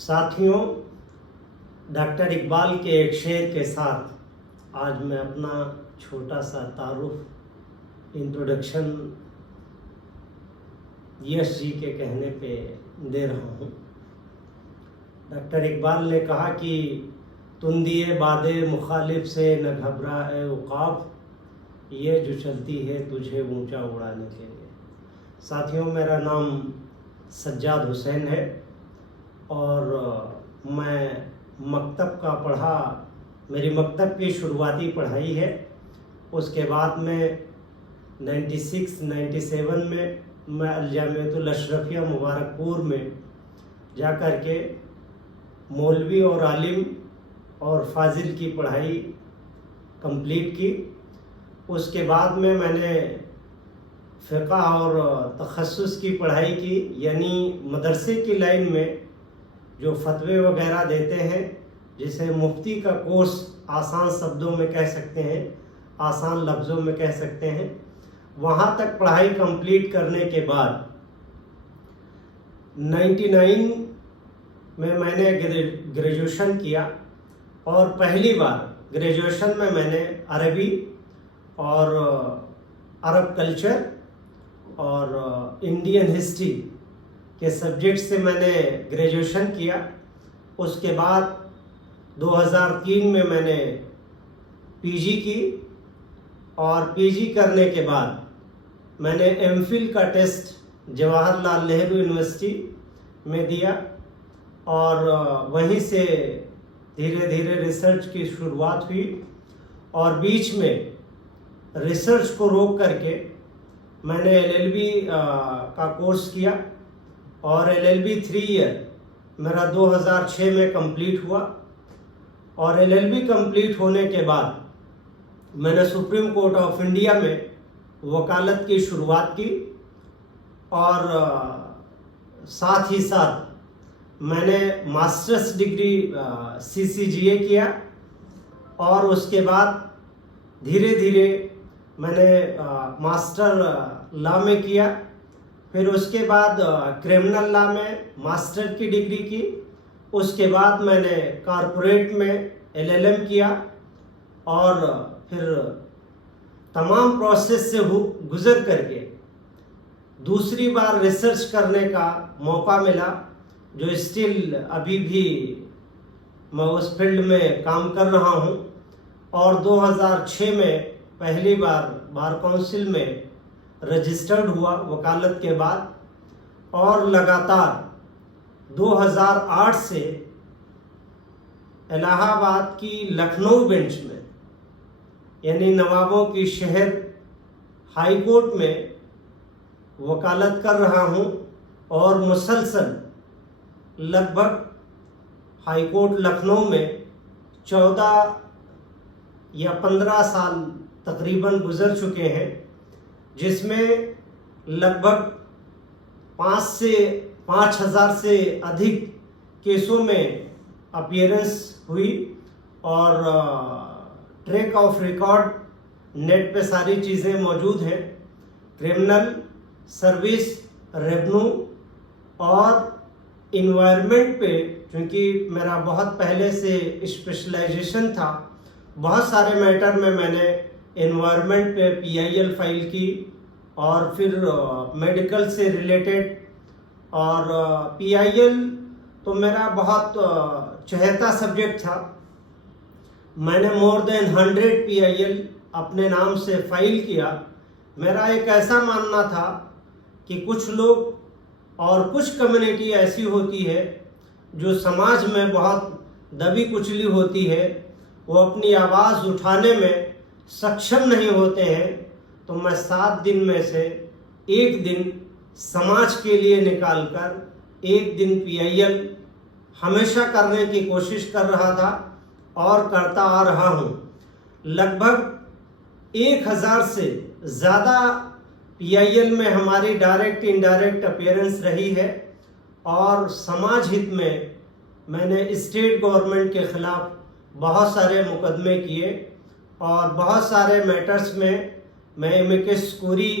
साथियों, डॉक्टर इकबाल के एक शेर के साथ आज मैं अपना छोटा सा तारुफ इंट्रोडक्शन यश जी के कहने पे दे रहा हूँ। डॉक्टर इकबाल ने कहा कि तुम दिए बादे मुखालिफ से न घबरा ए उकाब, ये जो चलती है तुझे ऊंचा उड़ाने के लिए। साथियों, मेरा नाम सज्जाद हुसैन है और मैं मकतब का पढ़ा, मेरी मकतब की शुरुआती पढ़ाई है। उसके बाद में 96-97 में मैं अल-जामियतुल अशरफिया मुबारकपुर में जा कर के मौलवी और आलिम और फाजिल की पढ़ाई कंप्लीट की। उसके बाद में मैंने फ़िक़्ह और तखस्सुस की पढ़ाई की, यानी मदरसे की लाइन में जो फतवे वगैरह देते हैं, जिसे मुफ्ती का कोर्स आसान शब्दों में कह सकते हैं, आसान लफ्ज़ों में कह सकते हैं, वहाँ तक पढ़ाई कंप्लीट करने के बाद 99 में मैंने ग्रेजुएशन किया और पहली बार ग्रेजुएशन में मैंने अरबी और अरब कल्चर और इंडियन हिस्ट्री के सब्जेक्ट से मैंने ग्रेजुएशन किया। उसके बाद 2003 में मैंने पीजी की और पीजी करने के बाद मैंने एमफिल का टेस्ट जवाहरलाल नेहरू यूनिवर्सिटी में दिया और वहीं से धीरे धीरे रिसर्च की शुरुआत हुई और बीच में रिसर्च को रोक करके मैंने एलएलबी का कोर्स किया और एलएलबी 3 ईयर मेरा 2006 में कंप्लीट हुआ और एलएलबी कंप्लीट होने के बाद मैंने सुप्रीम कोर्ट ऑफ इंडिया में वकालत की शुरुआत की और साथ ही साथ मैंने मास्टर्स डिग्री CCGA किया और उसके बाद धीरे धीरे मैंने मास्टर लॉ में किया। फिर उसके बाद क्रिमिनल लॉ में मास्टर की डिग्री की। उसके बाद मैंने कॉरपोरेट में LLM किया और फिर तमाम प्रोसेस से गुजर करके दूसरी बार रिसर्च करने का मौका मिला, जो स्टिल अभी भी मैं उस फील्ड में काम कर रहा हूँ। और 2006 में पहली बार बार काउंसिल में रजिस्टर्ड हुआ वकालत के बाद और लगातार 2008 से इलाहाबाद की लखनऊ बेंच में, यानी नवाबों की शहर हाई कोर्ट में वकालत कर रहा हूँ और मुसलसल लगभग हाई कोर्ट लखनऊ में 14 या 15 साल तकरीबन गुजर चुके हैं, जिसमें लगभग 5,000 से अधिक केसों में अपीयरेंस हुई और ट्रैक ऑफ रिकॉर्ड नेट पे सारी चीज़ें मौजूद हैं। क्रिमिनल, सर्विस, रेवेन्यू और इन्वायरमेंट पे, क्योंकि मेरा बहुत पहले से स्पेशलाइजेशन था, बहुत सारे मैटर में मैंने एनवायरनमेंट पे PIL फाइल की और फिर मेडिकल से रिलेटेड और PIL तो मेरा बहुत चहेता सब्जेक्ट था। मैंने मोर देन 100 PIL अपने नाम से फाइल किया। मेरा एक ऐसा मानना था कि कुछ लोग और कुछ कम्युनिटी ऐसी होती है जो समाज में बहुत दबी कुचली होती है, वो अपनी आवाज़ उठाने में सक्षम नहीं होते हैं। तो मैं 7 दिन में से एक दिन समाज के लिए निकालकर एक दिन PIL हमेशा करने की कोशिश कर रहा था और करता आ रहा हूँ। लगभग 1000 से ज़्यादा PIL में हमारी डायरेक्ट इनडायरेक्ट अपीयरेंस रही है और समाज हित में मैंने स्टेट गवर्नमेंट के खिलाफ बहुत सारे मुकदमे किए और बहुत सारे मैटर्स में मैं एमिकस क्यूरी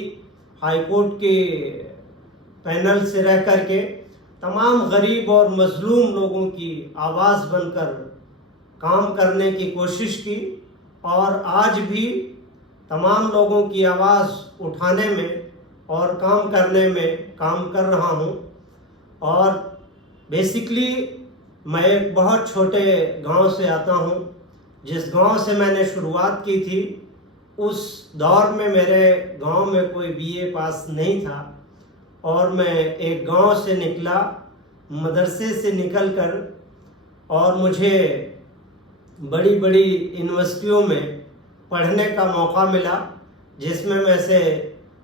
हाई कोर्ट के पैनल से रह करके तमाम गरीब और मजलूम लोगों की आवाज़ बनकर काम करने की कोशिश की और आज भी तमाम लोगों की आवाज़ उठाने में और काम करने में काम कर रहा हूँ। और बेसिकली मैं एक बहुत छोटे गांव से आता हूँ। जिस गांव से मैंने शुरुआत की थी उस दौर में मेरे गांव में कोई बीए पास नहीं था और मैं एक गांव से निकला, मदरसे से निकलकर, और मुझे बड़ी बड़ी यूनिवर्सिटियों में पढ़ने का मौका मिला, जिसमें मैं से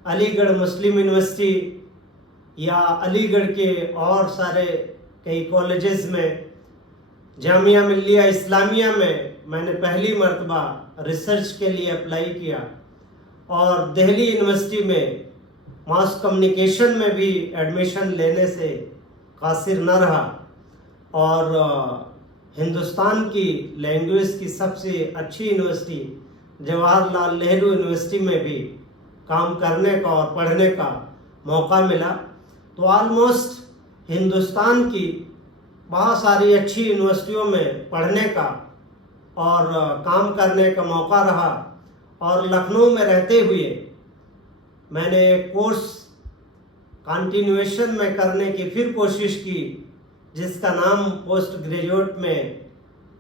अलीगढ़ मुस्लिम यूनिवर्सिटी या अलीगढ़ के और सारे कई कॉलेजेस में, जामिया मिल्लिया इस्लामिया में मैंने पहली मर्तबा रिसर्च के लिए अप्लाई किया और दिल्ली यूनिवर्सिटी में मास कम्युनिकेशन में भी एडमिशन लेने से कासिर न रहा और हिंदुस्तान की लैंग्वेज की सबसे अच्छी यूनिवर्सिटी जवाहरलाल नेहरू यूनिवर्सिटी में भी काम करने का और पढ़ने का मौका मिला। तो ऑलमोस्ट हिंदुस्तान की बहुत सारी अच्छी यूनिवर्सिटियों में पढ़ने का और काम करने का मौका रहा और लखनऊ में रहते हुए मैंने एक कोर्स कंटिन्यूएशन में करने की फिर कोशिश की, जिसका नाम पोस्ट ग्रेजुएट में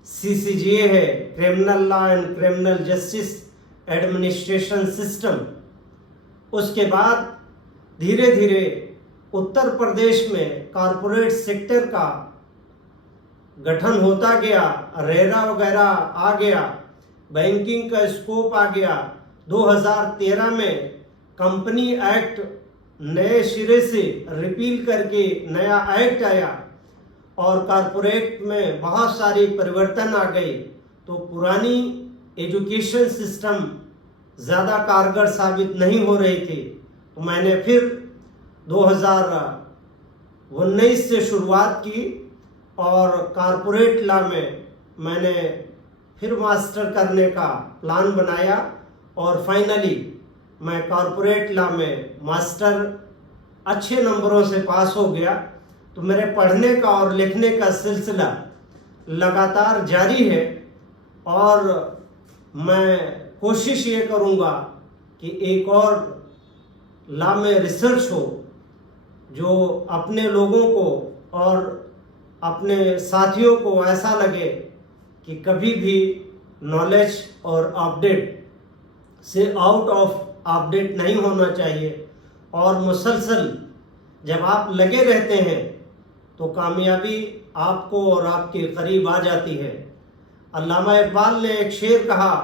CCGA है, criminal law and criminal justice administration system. उसके बाद धीरे धीरे उत्तर प्रदेश में कॉरपोरेट सेक्टर का गठन होता गया, रेरा वगैरह आ गया, बैंकिंग का स्कोप आ गया। 2013 में कंपनी एक्ट नए सिरे से रिपील करके नया एक्ट आया और कॉरपोरेट में बहुत सारी परिवर्तन आ गए। तो पुरानी एजुकेशन सिस्टम ज़्यादा कारगर साबित नहीं हो रही थी। तो मैंने फिर 2019 से शुरुआत की और कॉरपोरेट लॉ में मैंने फिर मास्टर करने का प्लान बनाया और फाइनली मैं कॉरपोरेट लॉ में मास्टर अच्छे नंबरों से पास हो गया। तो मेरे पढ़ने का और लिखने का सिलसिला लगातार जारी है और मैं कोशिश ये करूँगा कि एक और लॉ में रिसर्च हो जो अपने लोगों को और अपने साथियों को ऐसा लगे कि कभी भी नॉलेज और अपडेट से आउट ऑफ अपडेट नहीं होना चाहिए और मुसलसल जब आप लगे रहते हैं तो कामयाबी आपको और आपके करीब आ जाती है। अल्लामा इकबाल ने एक शेर कहा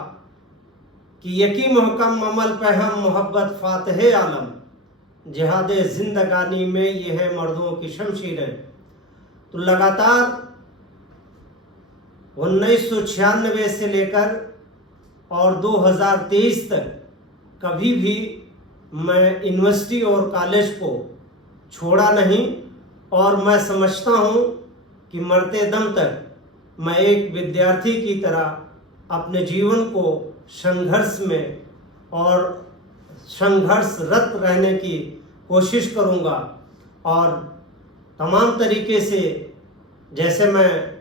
कि यकी महकम अमल पे हम मोहब्बत फातह आलम, जिहाद जिंदगानी में ये है मर्दों की शमशीरें। तो लगातार 1996 से लेकर और 2023 तक कभी भी मैं यूनिवर्सिटी और कॉलेज को छोड़ा नहीं और मैं समझता हूँ कि मरते दम तक मैं एक विद्यार्थी की तरह अपने जीवन को संघर्ष में और संघर्षरत रहने की कोशिश करूँगा और तमाम तरीके से, जैसे मैं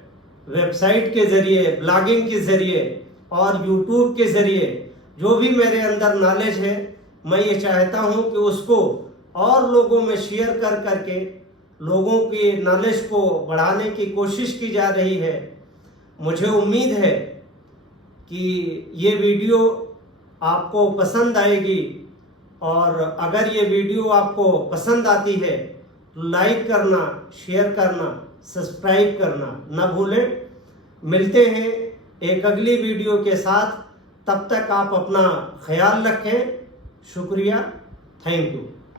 वेबसाइट के ज़रिए, ब्लॉगिंग के ज़रिए और यूट्यूब के ज़रिए जो भी मेरे अंदर नॉलेज है, मैं ये चाहता हूँ कि उसको और लोगों में शेयर कर करके लोगों की नॉलेज को बढ़ाने की कोशिश की जा रही है। मुझे उम्मीद है कि ये वीडियो आपको पसंद आएगी और अगर ये वीडियो आपको पसंद आती है तो लाइक करना, शेयर करना, सब्सक्राइब करना न भूलें। मिलते हैं एक अगली वीडियो के साथ, तब तक आप अपना ख्याल रखें। शुक्रिया, थैंक यू।